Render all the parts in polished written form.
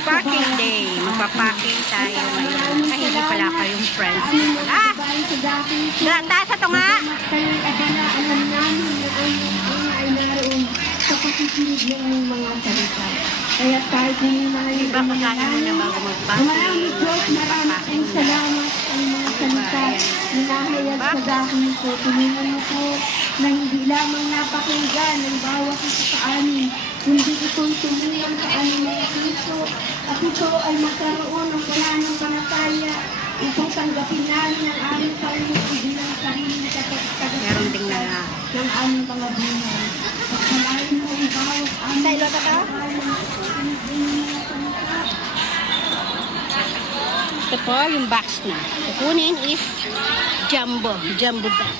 Packing day. Magpa-packing tayo ngayon. Ay, hindi pala kayong friends. Ah! Taas ito nga! Alam namin na ang ay naroon sa pakikinig ng mga salita. Kaya kahit may mga Iba kakain mo na bago mag-packing. Maraming Diyos, maraming salamat ang mga salita na nahayag sa dakin ko. Tumingin mo po na hindi lamang napakinggan ng bawat isa sa amin, kundi ito'y tumingin sa aming mga puso. At ito ay magkaroon ng pananampalataya upang tanggapin namin ang aming Panginoon bilang sarili Meron ding na ng aming mga buhay. At malalim mo ang bawat aming Sa ilota ka? Ito po yung box na. Kukunin is jumbo box.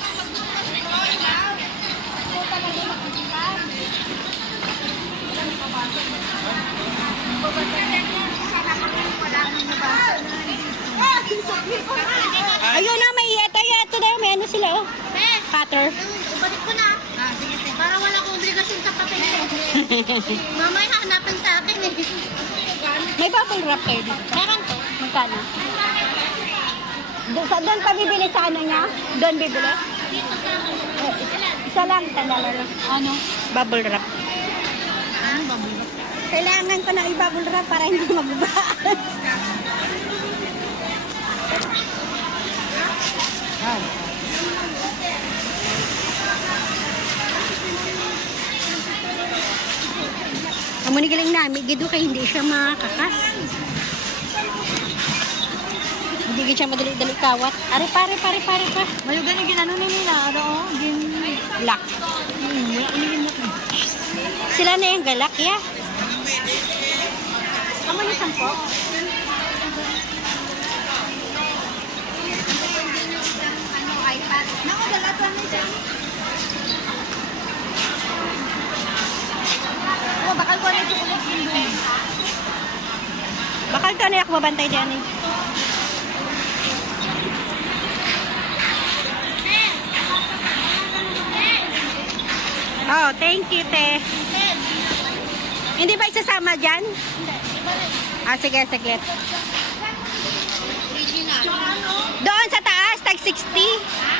Ayun na, may yeto na. May ano sila, oh. Cutter. Balik ko na. Sige. Para wala akong obligasyon sa papel ko. Mamaya hanapin sa akin eh. May bubble wrap kayo dito. Meron to. Magkano? Doon pa bibili sa ano niya? Doon bibili? Dito sa akin. Isa lang, tandala lang. Ano? Bubble wrap. Ano ba mo? Kailangan ko na i-bubble wrap para hindi magbabaan. Amo ni galing namin, gido kay hindi siya makakas. Hindi siya madali-dali kawat. Are pare pa. Mayo ganun ginano ni nila. Ano o? Lock. Sila na yung galak, ya. Amo ni sampo? iPad. Naku, dalatan na siya. Oh, bakal ko na chocolate yun. Bakal ka na ako mabantay diyan eh. Oh, thank you, te. Hindi ba isasama dyan? Ah, sige, saglit. Original. Doon sa taas, tag 60.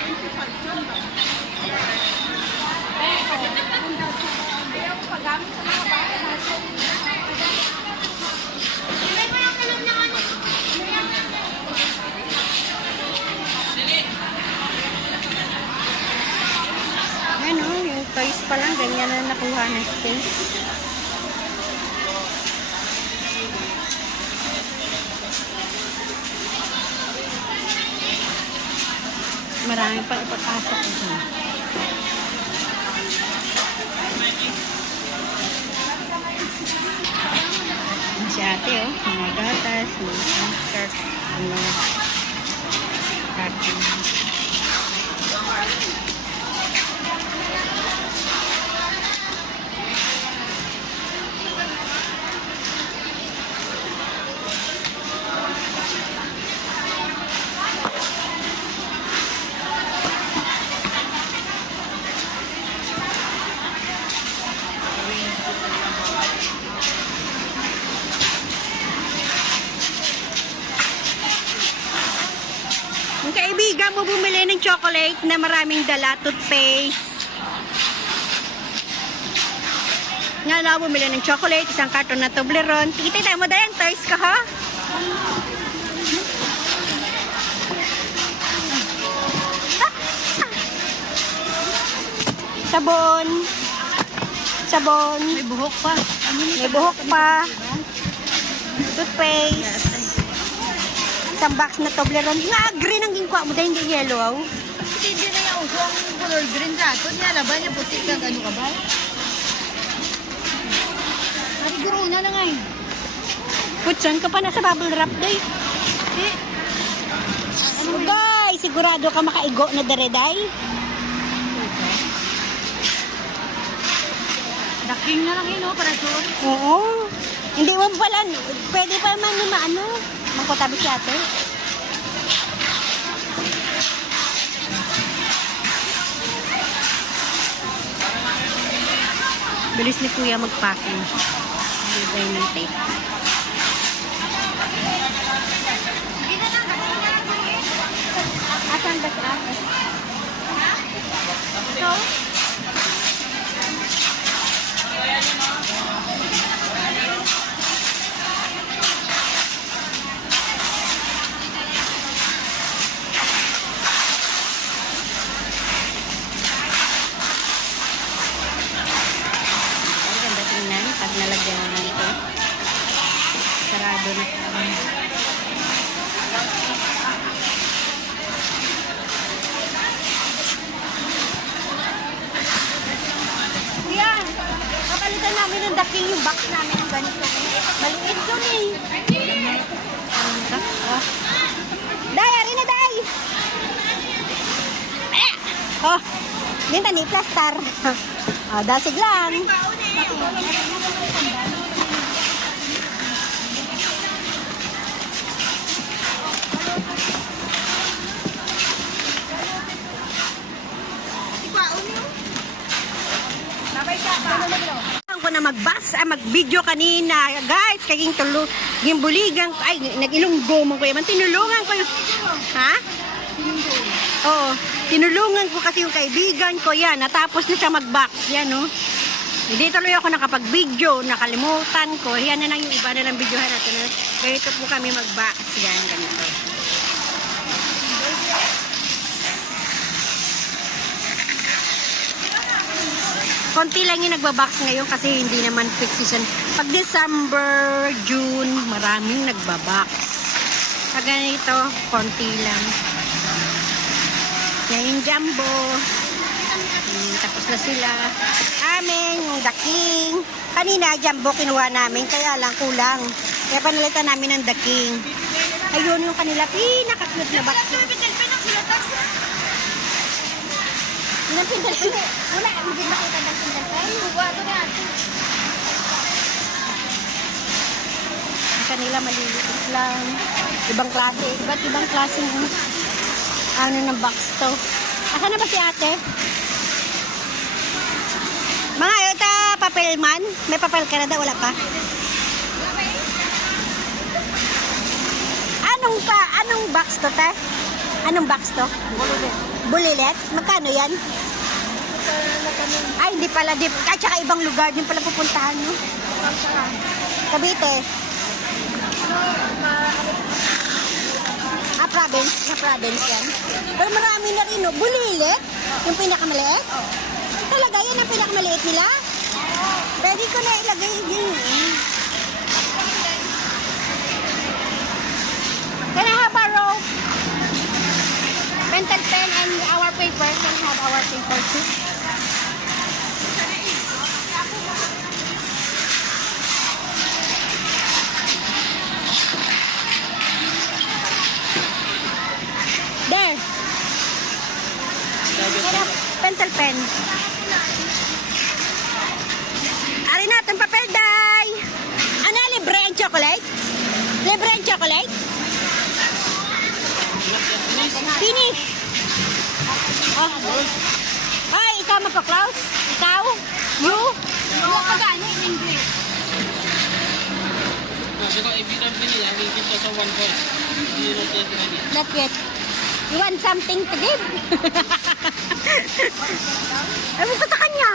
Ano, yung toys pa lang, ganyan na nakuha ng space. Marami pang ipapasok dyan. Si ate, oh. Mga gatas, mga shirt, mga carton. Yung kaibigan mo bumili ng chocolate na maraming dala, toothpaste. Nga na bumili ng chocolate, isang karton na Toblerone. Tikita mo din, toys ka ha? Sabon. May buhok pa. May buhok pa. Toothpaste. Isang box na Toblerone. Nga, green ang gingkwa mo dahil hindi yellow. Hindi na yung uso ang color green sa ato. Niya laban niya puti kag ano ka ba? Mariguro na na nga eh. Putson ka pa na sa bubble wrap day. Guys, sigurado ka makaigo na dareday. Daking na lang yun o, para sure. Oo. Hindi mo pala, pwede pa man ni maano. Mangkutabi siya ito. Bilis ni Kuya mag-packing. Lagay ng tape. Asan ba siya? Ito? Ang ganda tingnan pag nalagyan na nito. Sarado na. Yan. Kapalitan namin ng daking yung box namin ng ganito. Maliit yun eh. Oh. Day, ari na day. Oh. Ganito ni plaster. Oh, dasig lang. Ako na mag-video kanina. Guys, kaging buligan. Ay, nag-ilunggo mo ko yaman. Tinulungan ko yung... Ha? Oo. Tinulungan ko kasi yung kaibigan ko yan. Natapos na siya mag-box. Yan, no? Hindi tuloy ako nakapag-video. Nakalimutan ko. Yan na lang yung iba na lang videohan natin. Ganito po kami mag-box. Yan, ganito. Konti lang yung nagbabox ngayon kasi hindi naman peak season. Pag December, June, maraming nagbabox. Pag ganito, konti lang. Yan yung jumbo. Tapos na sila. Amin, yung daking. Kanina, jumbo kinuha namin, kaya lang kulang. Kaya panalitan namin ng daking. Ayun yung kanila, pinaka-cute na box. Yung pindal-pindal. Wala, hindi makita ng pindal-pindal. Huwag na. Ang kanila maliliit lang. Ibang klase. Iba't ibang klase ng ano ng box to. Asan na ba si ate? Mga ito, papel man. May papel ka na daw, wala pa. Anong box to, te? Anong box to? Bulilet? Magkano yan? Ay, hindi pala. At saka ibang lugar din pala pupuntahan, no? Cavite. Province. Sa province yan. Pero marami na rin, no? Bulilet? Yung pinakamaliit? Talaga, yan ang pinakamaliit nila? Pwede ko na ilagay din. Can I have a rope? Pentel pen and our paper. Can I have our paper too? There. Pentel pen. Ari na, itong papel, day. Ano, libre ang chocolate? Libre ang chocolate? Finish. Oh. Ay, ikaw magpa-close? Ikaw? You? Huwag ka gano in English. Not yet. You want something to give? Ewan ko sa kanya.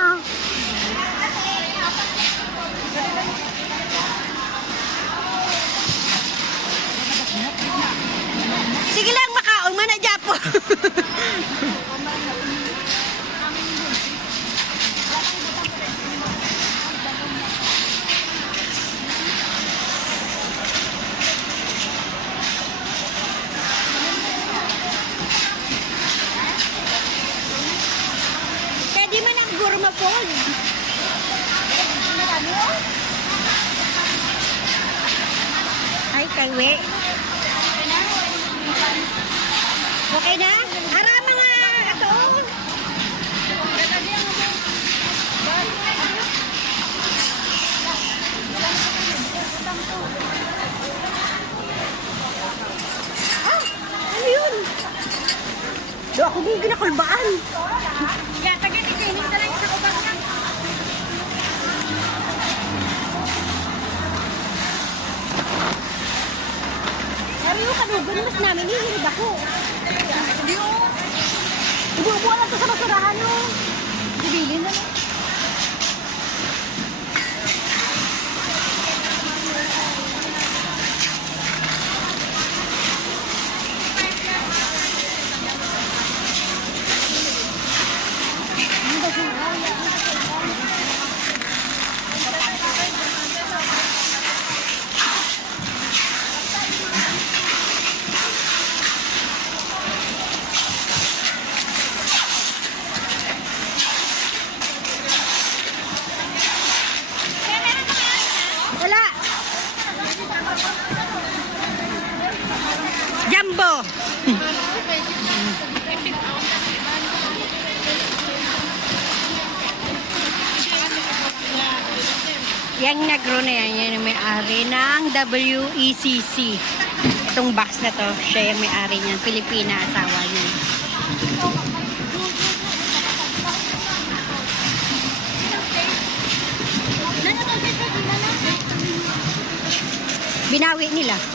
Sige lang, makaon man na Japo. Pwede man ang guro ma-fold. Ay, kaywe. Okay na? Ara mga ato. Ah, ano yun? Do ako din ginakulbaan. Kaya tagay-tagay na lang sa kubang na. ganun mas namin, hihirid ako. Ibubuo lang to sa basurahan, no? Sibilin na lang. Wala. Jumbo. Yang negro na yan yung may-ari ng WECC. Itong box na to, siya yung may-ari niyan. Pilipina asawa niya. Binawi nila.